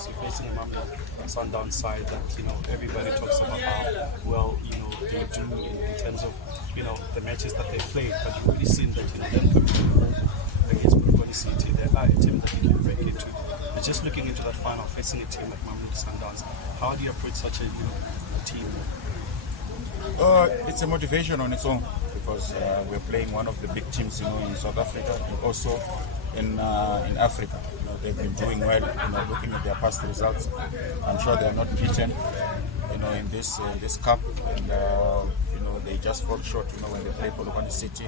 Elvis, you're facing a Mamelodi Sundowns side that, everybody talks about how well, they do in terms of, the matches that they played, but you've really seen that, them coming to home against Mamelodi City, they are a team that you can break into. But just looking into that final, facing a team like Mamelodi Sundowns, how do you approach such a, team? It's a motivation on its own because we're playing one of the big teams, in South Africa and also in Africa. They've been doing well. Looking at their past results, I'm sure they are not beaten. In this cup, and they just fall short. When they play Polokwane City,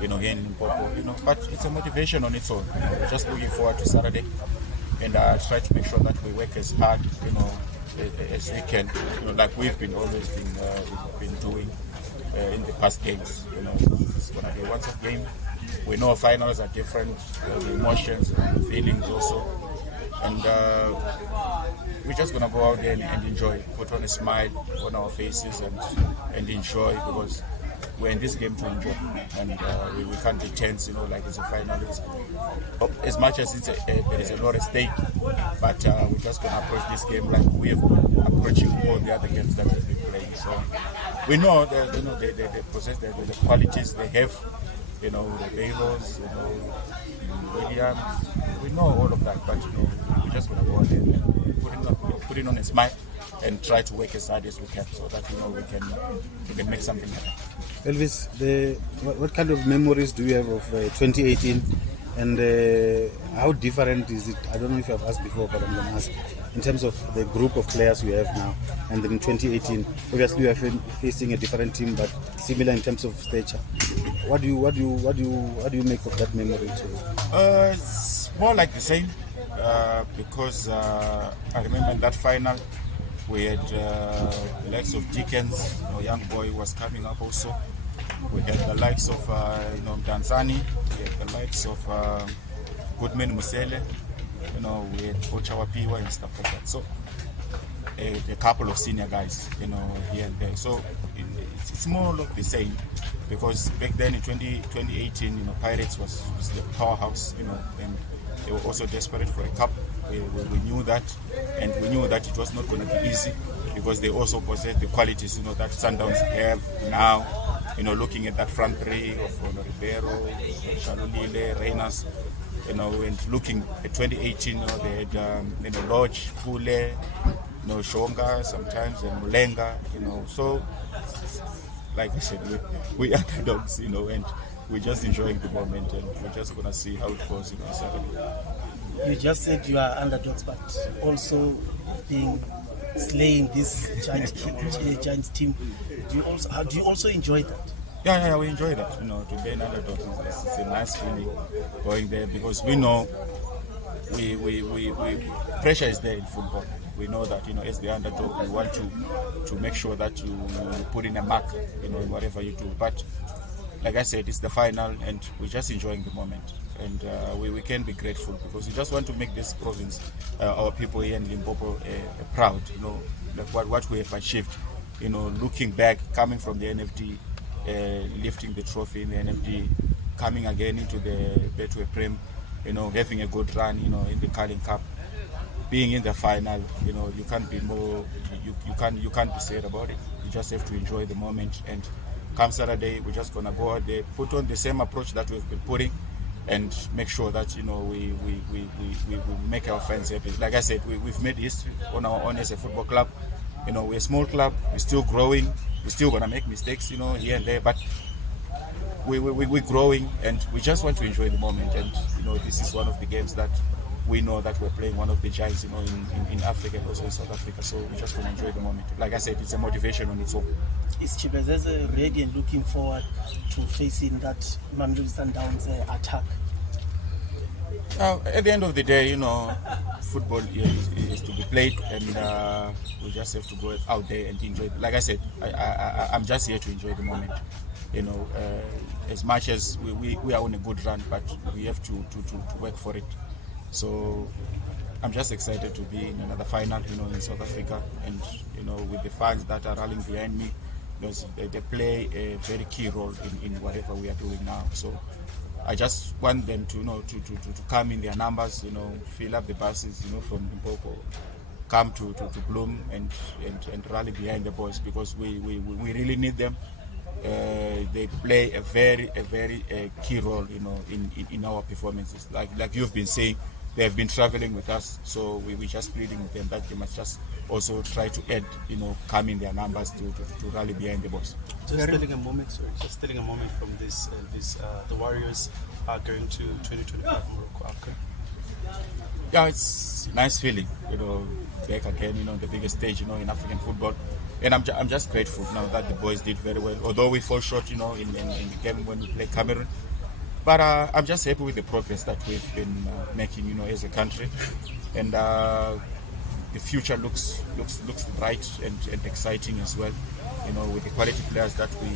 here in Limpopo. But it's a motivation on its own. We're just looking forward to Saturday, and try to make sure that we work as hard, as we can, like we've always been doing in the past games. It's going to be a once-off game. We know finals are different, the emotions, the feelings also, and we're just going to go out there and enjoy, put on a smile on our faces and enjoy, because we're in this game to enjoy, and we can't be tense, like it's a final. As much as there is a lot at stake, but we're just going to approach this game like we have been approaching all the other games that we've been playing. So we know that they possess the qualities they have, the Baylos, Williams. We know all of that, but we're just going to go out there and put it on a smile and try to work as hard as we can, so that we can make something happen. Elvis, what kind of memories do you have of 2018, and how different is it? I don't know if I've asked before, but I'm going to ask in terms of the group of players we have now, and then in 2018, obviously we are facing a different team, but similar in terms of stature. What do you make of that memory too? It's more like the same, because I remember in that final we had the likes of Dickens, young boy was coming up also. We had the likes of Danzani, we had the likes of Goodman Musele, we had Ochawapiwa and stuff like that. So a couple of senior guys, here and there. So it's more like the same, because back then in 2018, Pirates was the powerhouse, and they were also desperate for a cup. We knew that, and we knew that it was not going to be easy, because they also possess the qualities, that Sundowns have now. Looking at that front three of Ribeiro, Shalulile, Reynas, and looking at 2018, they had Lodge, Pule, Shonga sometimes, and Mulenga, so like I said, we are underdogs, and we're just enjoying the moment, and we're just going to see how it goes, Saturday. You just said you are underdogs, but also slaying this giant team. Do you also enjoy that? Yeah, we enjoy that. To be an underdog, it's a nice feeling going there, because we know we pressure is there in football. We know that as the underdog, we want to make sure that you put in a mark, in whatever you do. But like I said, it's the final, and we're just enjoying the moment. And we can be grateful, because we just want to make this province, our people here in Limpopo, proud. Like what we have achieved. Looking back, coming from the NFD, lifting the trophy in the NFD, coming again into the Betway Prem, having a good run, in the Carling Cup, being in the final. You can't be more. You can't be sad about it. You just have to enjoy the moment. And come Saturday, we're just gonna go out there, put on the same approach that we've been putting, and make sure that we make our fans happy. Like I said, we've made history on our own as a football club. We're a small club, we're still growing, we're still gonna make mistakes, here and there, but we're growing, and we just want to enjoy the moment. And this is one of the games that we know that we're playing one of the giants, in Africa and also in South Africa. So we just want to enjoy the moment. Like I said, it's a motivation on its own. Is Chipezeze ready and looking forward to facing that Mamelodi Sundowns attack? At the end of the day, football is to be played, and we just have to go out there and enjoy it. Like I said, I'm just here to enjoy the moment. As much as we are on a good run, but we have to work for it. So I'm just excited to be in another final, in South Africa, and with the fans that are rallying behind me, because they play a very key role in whatever we are doing now. So I just want them to to come in their numbers, fill up the buses, from Limpopo, come to Bloom and rally behind the boys, because we really need them. They play a very key role, in our performances. Like you've been saying, they have been traveling with us, so we just pleading with them that they must just also try to add, come in their numbers to rally behind the boys. Just stealing a moment from this. The Warriors are going to 2025 Morocco Africa. Yeah, it's a nice feeling, back again, on the biggest stage, in African football. And I'm just grateful now that the boys did very well, although we fall short, in the game when we play Cameroon. But I'm just happy with the progress that we've been making, as a country. And the future looks bright and exciting as well, with the quality players that we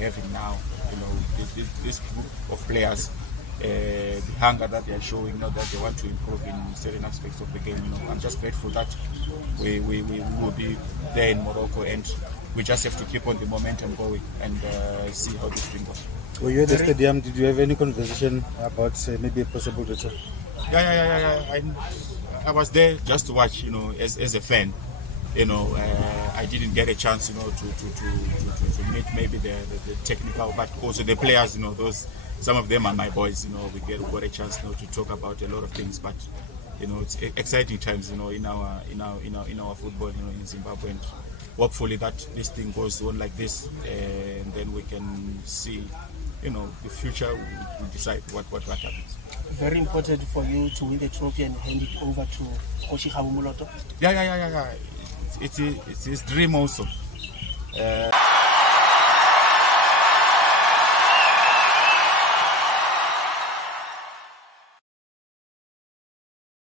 have in now, this group of players. The hunger that they are showing, that they want to improve in certain aspects of the game. I'm just grateful that we will be there in Morocco, and we just have to keep on the momentum going and see how this thing goes. Were you at the stadium? Did you have any conversation about maybe a possible return? Yeah. I was there just to watch, as a fan. I didn't get a chance, to meet maybe the technical, but also the players, some of them are my boys, we got a chance now to talk about a lot of things, but it's exciting times, in our football, in Zimbabwe, and hopefully that this thing goes on like this, and then we can see, the future will decide what happens. Very important for you to win the trophy and hand it over to Coach Moloto. Yeah. It's his dream also.